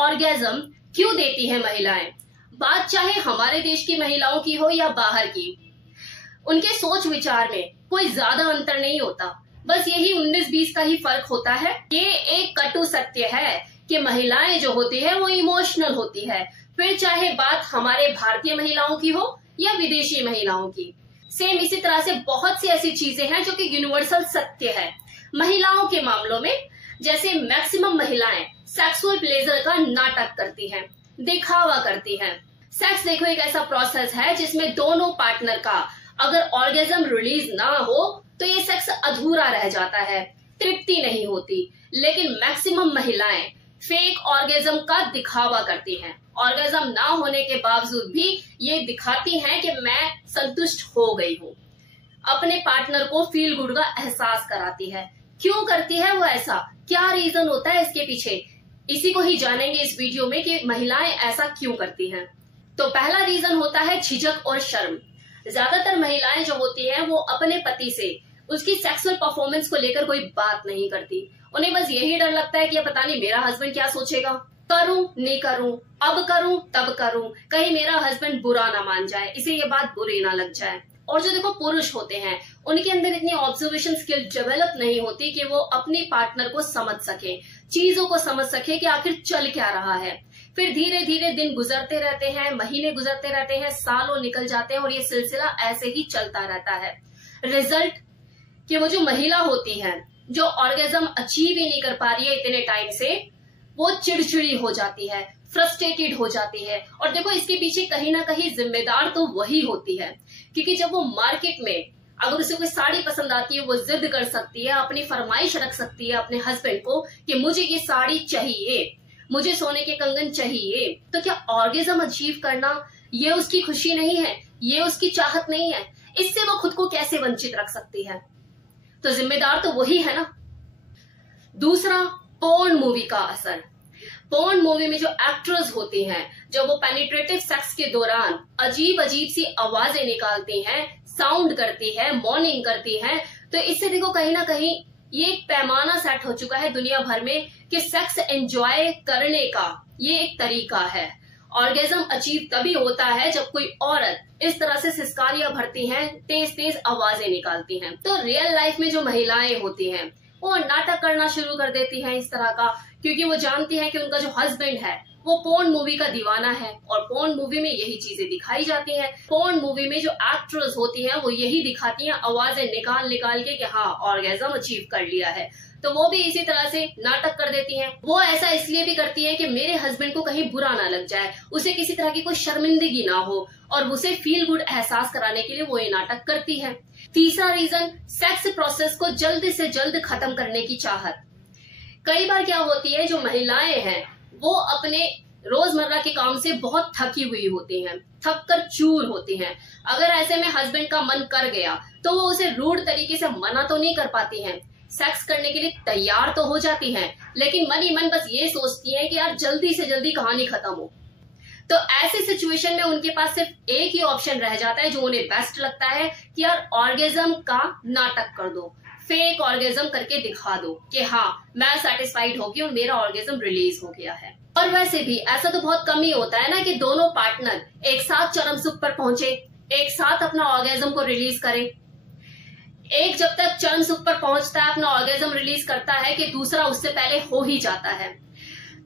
Orgasm क्यों देती है महिलाएं। बात चाहे हमारे देश की महिलाओं की हो या बाहर की, उनके सोच विचार में कोई ज्यादा अंतर नहीं होता, बस यही 19-20 का ही फर्क होता है। ये एक कटु सत्य है कि महिलाएं जो होती है वो इमोशनल होती है, फिर चाहे बात हमारे भारतीय महिलाओं की हो या विदेशी महिलाओं की। सेम इसी तरह से बहुत सी ऐसी चीजें हैं जो कि यूनिवर्सल सत्य है महिलाओं के मामलों में। जैसे मैक्सिमम महिलाएं सेक्सुअल प्लेजर का नाटक करती हैं, दिखावा करती हैं। सेक्स देखो एक ऐसा प्रोसेस है जिसमें दोनों पार्टनर का अगर ऑर्गेज्म रिलीज ना हो तो ये सेक्स अधूरा रह जाता है, तृप्ति नहीं होती। लेकिन मैक्सिमम महिलाएं फेक ऑर्गेज्म का दिखावा करती हैं। ऑर्गेज्म ना होने के बावजूद भी ये दिखाती हैं कि मैं संतुष्ट हो गई हूँ, अपने पार्टनर को फील गुड का एहसास कराती है। क्यों करती है वो ऐसा, क्या रीजन होता है इसके पीछे, इसी को ही जानेंगे इस वीडियो में कि महिलाएं ऐसा क्यों करती हैं। तो पहला रीजन होता है झिझक और शर्म। ज्यादातर महिलाएं जो होती हैं वो अपने पति से उसकी सेक्सुअल परफॉर्मेंस को लेकर कोई बात नहीं करती। उन्हें बस यही डर लगता है कि पता नहीं मेरा हस्बैंड क्या सोचेगा, करूं नहीं करूं, अब करूं तब करूं, कहीं मेरा हस्बैंड बुरा ना मान जाए, इसे ये बात बुरी ना लग जाए। और जो देखो पुरुष होते हैं उनके अंदर इतनी ऑब्जर्वेशन स्किल डेवलप नहीं होती कि वो अपनी पार्टनर को समझ सके, चीजों को समझ सके कि आखिर चल क्या रहा है। फिर धीरे धीरे दिन गुजरते रहते हैं, महीने गुजरते रहते हैं, सालों निकल जाते हैं और ये सिलसिला ऐसे ही चलता रहता है। रिजल्ट कि वो जो महिला होती है जो ऑर्गेज्म अचीव ही नहीं कर पा रही है इतने टाइम से, वो चिड़चिड़ी हो जाती है, फ्रस्ट्रेटेड हो जाती है। और देखो इसके पीछे कहीं ना कहीं जिम्मेदार तो वही होती है, क्योंकि जब वो मार्केट में अगर उसे कोई साड़ी पसंद आती है वो जिद कर सकती है, अपनी फरमाइश रख सकती है अपने हस्बैंड को कि मुझे ये साड़ी चाहिए, मुझे सोने के कंगन चाहिए। तो क्या ऑर्गेज्म अचीव करना ये उसकी खुशी नहीं है, ये उसकी चाहत नहीं है? इससे वो खुद को कैसे वंचित रख सकती है? तो जिम्मेदार तो वही है ना। दूसरा, पोर्न मूवी का असर। पोर्न मूवी में जो एक्ट्रेस होती हैं, जब वो पेनिट्रेटिव सेक्स के दौरान अजीब अजीब सी आवाजें निकालती हैं, साउंड करती है, मॉर्निंग करती हैं, तो इससे देखो कहीं ना कहीं ये एक पैमाना सेट हो चुका है दुनिया भर में कि सेक्स एंजॉय करने का ये एक तरीका है। ऑर्गेज्म अचीव तभी होता है जब कोई औरत इस तरह से सिसकारियां भरती हैं, तेज तेज आवाजें निकालती हैं। तो रियल लाइफ में जो महिलाएं होती हैं वो नाटक करना शुरू कर देती हैं इस तरह का, क्योंकि वो जानती हैं कि उनका जो हस्बैंड है वो पोर्न मूवी का दीवाना है और पोर्न मूवी में यही चीजें दिखाई जाती हैं। पोर्न मूवी में जो एक्ट्रेस होती हैं वो यही दिखाती हैं, आवाजें निकाल निकाल के कि हाँ ऑर्गेज्म अचीव कर लिया है। तो वो भी इसी तरह से नाटक कर देती हैं। वो ऐसा इसलिए भी करती है कि मेरे हस्बैंड को कहीं बुरा ना लग जाए, उसे किसी तरह की कोई शर्मिंदगी ना हो, और उसे फील गुड एहसास कराने के लिए वो ये नाटक करती है। तीसरा रीजन, सेक्स प्रोसेस को जल्द से जल्द खत्म करने की चाहत। कई बार क्या होती है, जो महिलाएं हैं वो अपने रोजमर्रा के काम से बहुत थकी हुई होती हैं, थक कर चूर होती हैं। अगर ऐसे में हस्बैंड का मन कर गया तो वो उसे रूड तरीके से मना तो नहीं कर पाती हैं, सेक्स करने के लिए तैयार तो हो जाती हैं, लेकिन मन ही मन बस ये सोचती हैं कि यार जल्दी से जल्दी कहानी खत्म हो। तो ऐसी सिचुएशन में उनके पास सिर्फ एक ही ऑप्शन रह जाता है जो उन्हें बेस्ट लगता है कि यार ऑर्गेज्म का नाटक कर दो, फेक ऑर्गेज्म करके दिखा दो कि हाँ मैं सेटिस्फाइड हो गई और मेरा ऑर्गेज्म रिलीज हो गया है। और वैसे भी ऐसा तो बहुत कम ही होता है ना कि दोनों पार्टनर एक साथ चरम सुख पर पहुंचे, एक साथ अपना ऑर्गेज्म को रिलीज करें। एक जब तक चरम सुख पर पहुंचता है, अपना ऑर्गेज्म रिलीज करता है, कि दूसरा उससे पहले हो ही जाता है।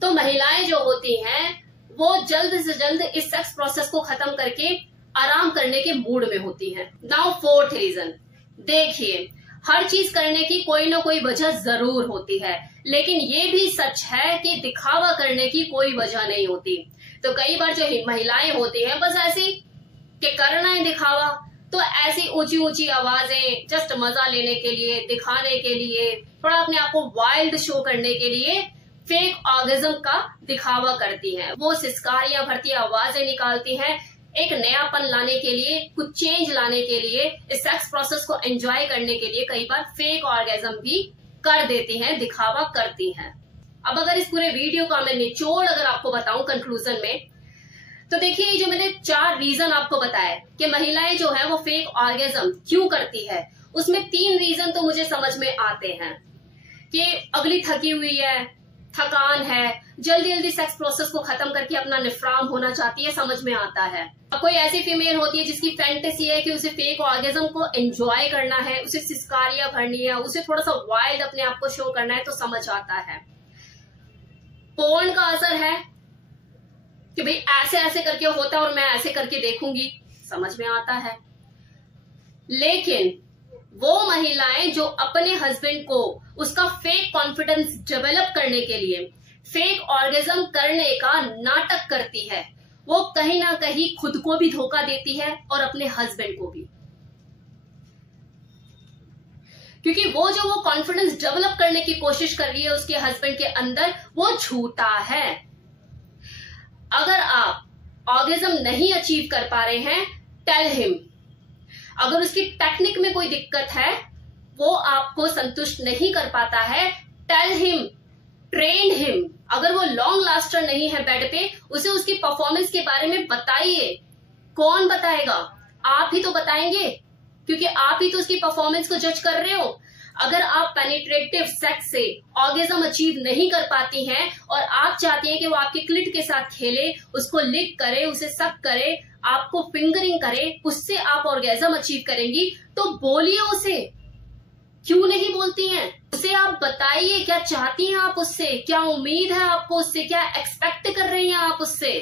तो महिलाएं जो होती हैं वो जल्द से जल्द इस सेक्स प्रोसेस को खत्म करके आराम करने के मूड में होती हैं। नाउ फोर्थ रीजन, देखिए हर चीज करने की कोई ना कोई वजह जरूर होती है, लेकिन ये भी सच है कि दिखावा करने की कोई वजह नहीं होती। तो कई बार जो महिलाएं होती हैं बस ऐसी कि करना है दिखावा, तो ऐसी ऊंची ऊंची आवाजें जस्ट मजा लेने के लिए, दिखाने के लिए, थोड़ा अपने आप को वाइल्ड शो करने के लिए फेक ऑर्गेज्म का दिखावा करती हैं। वो सिसकारियां भरती आवाजें निकालती हैं, एक नयापन लाने के लिए, कुछ चेंज लाने के लिए, इस सेक्स प्रोसेस को एंजॉय करने के लिए कई बार फेक ऑर्गेज्म भी कर देती हैं, दिखावा करती हैं। अब अगर इस पूरे वीडियो का मैं निचोड़ अगर आपको बताऊं कंक्लूजन में, तो देखिए ये जो मैंने 4 रीजन आपको बताए कि महिलाएं जो है वो फेक ऑर्गेज्म क्यों करती है, उसमें 3 रीजन तो मुझे समझ में आते हैं कि अगली थकी हुई है, थकान है, जल्दी जल्दी सेक्स प्रोसेस को खत्म करके अपना निफ्राम होना चाहती है, समझ में आता है। अब कोई ऐसी फीमेल होती है जिसकी फैंटेसी है कि उसे फेक ऑर्गेज्म को एंजॉय करना है, उसे सिस्कारियां भरनी है, उसे थोड़ा सा वाइल्ड अपने आप को शो करना है, तो समझ आता है। पोर्न का असर है कि भाई ऐसे ऐसे करके होता है और मैं ऐसे करके देखूंगी, समझ में आता है। लेकिन वो महिलाएं जो अपने हस्बैंड को उसका फेक कॉन्फिडेंस डेवलप करने के लिए फेक ऑर्गेज्म करने का नाटक करती है, वो कहीं ना कहीं खुद को भी धोखा देती है और अपने हस्बैंड को भी, क्योंकि वो कॉन्फिडेंस डेवलप करने की कोशिश कर रही है उसके हस्बैंड के अंदर, वो झूठा है। अगर आप ऑर्गेज्म नहीं अचीव कर पा रहे हैं, टेल हिम। अगर उसकी टेक्निक में कोई दिक्कत है, वो आपको संतुष्ट नहीं कर पाता है, टेल हिम, ट्रेन हिम। अगर वो लॉन्ग लास्टर नहीं है बेड पे, उसे उसकी परफॉर्मेंस के बारे में बताइए। कौन बताएगा? आप ही तो बताएंगे, क्योंकि आप ही तो उसकी परफॉर्मेंस को जज कर रहे हो। अगर आप पेनिट्रेटिव सेक्स से ऑर्गेज्म अचीव नहीं कर पाती हैं और आप चाहती हैं कि वो आपके क्लिट के साथ खेले, उसको लिक करे, उसे सक करे, आपको फिंगरिंग करे, उससे आप ऑर्गेज्म अचीव करेंगी, तो बोलिए उसे। क्यों नहीं बोलती हैं? उसे आप बताइए क्या चाहती हैं आप उससे, क्या उम्मीद है आपको उससे, क्या एक्सपेक्ट कर रही हैं आप उससे।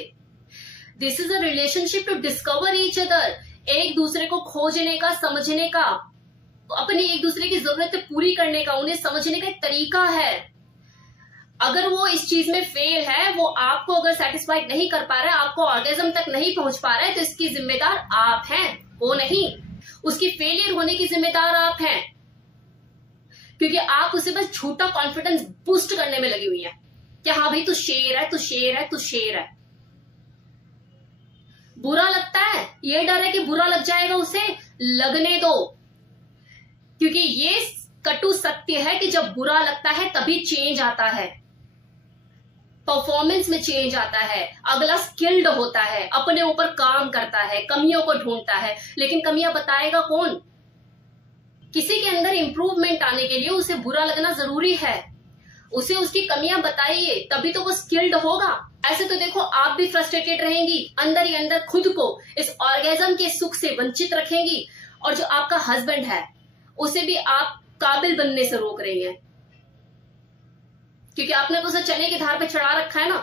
This is a relationship to discover each other, एक दूसरे को खोजने का, समझने का, अपनी एक दूसरे की जरूरतें पूरी करने का, उन्हें समझने का एक तरीका है। अगर वो इस चीज में फेल है, वो आपको अगर सेटिस्फाइड नहीं कर पा रहा है, आपको ऑर्गेज्म तक नहीं पहुंच पा रहा है, तो इसकी जिम्मेदार आप हैं, वो नहीं। उसकी फेलियर होने की जिम्मेदार आप हैं, क्योंकि आप उसे बस झूठा कॉन्फिडेंस बूस्ट करने में लगी हुई है कि हाँ भाई तू शेर है, तू शेर है, तू शेर है। बुरा लगता है, ये डर है कि बुरा लग जाएगा उसे, लगने दो, क्योंकि ये कटु सत्य है कि जब बुरा लगता है तभी चेंज आता है, परफॉर्मेंस में चेंज आता है, अगला स्किल्ड होता है, अपने ऊपर काम करता है, कमियों को ढूंढता है। लेकिन कमियां बताएगा कौन? किसी के अंदर इंप्रूवमेंट आने के लिए उसे बुरा लगना जरूरी है, उसे उसकी कमियां बताइए, तभी तो वो स्किल्ड होगा। ऐसे तो देखो आप भी फ्रस्ट्रेटेड रहेंगी, अंदर ही अंदर खुद को इस ऑर्गेज्म के सुख से वंचित रखेंगी, और जो आपका हस्बैंड है उसे भी आप काबिल बनने से रोक रही हैं, क्योंकि आपने तो उसे चने की धार पे चढ़ा रखा है ना।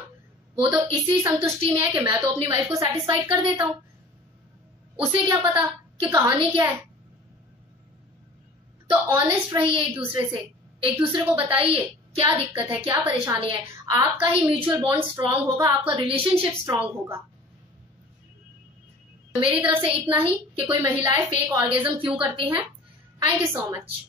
वो तो इसी संतुष्टि में है कि मैं तो अपनी वाइफ को सेटिस्फाइड कर देता हूं, उसे क्या पता कि कहानी क्या है। तो ऑनेस्ट रहिए एक दूसरे से, एक दूसरे को बताइए क्या दिक्कत है, क्या परेशानी है। आपका ही म्यूचुअल बॉन्ड स्ट्रांग होगा, आपका रिलेशनशिप स्ट्रांग होगा। मेरी तरफ से इतना ही कि कोई महिलाएं फेक ऑर्गेज्म क्यों करती हैं। Thank you so much.